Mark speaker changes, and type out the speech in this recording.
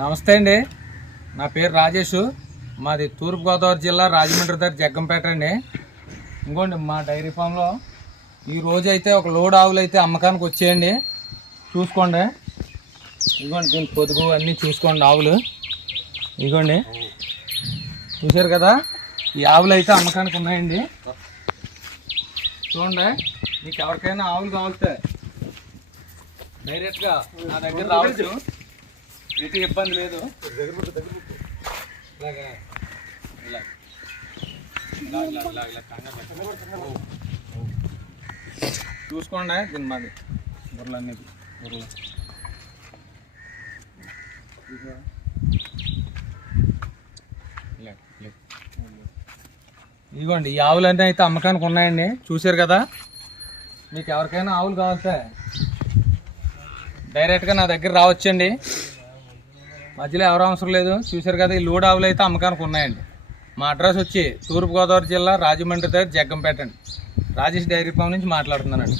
Speaker 1: నమస్తే అండి. నా పేరు రాజేష్. మాది తూర్పుగోదావరి జిల్లా రాజమండ్రి దగ్గర జగ్గంపేట అండి. ఇంకోండి మా డైరీ ఫామ్లో ఈ రోజు అయితే ఒక లోడ్ ఆవులు అయితే అమ్మకానికి వచ్చేయండి. చూసుకోండి. ఇదిగోండి దీని పొదుగు అన్నీ చూసుకోండి ఆవులు. ఇదిగోండి. చూశారు కదా? ఈ ఆవులు అయితే అమ్మకానికి ఉన్నాయండి. చూడండి మీకు ఎవరికైనా ఆవులు కావాలితే డైరెక్ట్గా నా దగ్గర రావచ్చు. ఎటు ఇబ్బంది లేదు. చూసుకోండి దీని మాది. బుర్రలు. అనేది బుర్రలు ఇదిగోండి ఈ ఆవులన్నీ అయితే అమ్మకానికి ఉన్నాయండి. చూశారు కదా? మీకు ఎవరికైనా ఆవులు కావాలితే డైరెక్ట్గా నా దగ్గర రావచ్చండి. మధ్యలో ఎవరు అవసరం లేదు. చూశారు కదా ఈ లోడ్ ఆవులు అయితే అమ్మకానికి ఉన్నాయండి. మా అడ్రస్ వచ్చి తూర్పుగోదావరి జిల్లా రాజమండ్రి దగ్గర జగ్గంపేట అండి. రాజేష్ డైరీ ఫామ్ నుంచి మాట్లాడుతున్నానండి.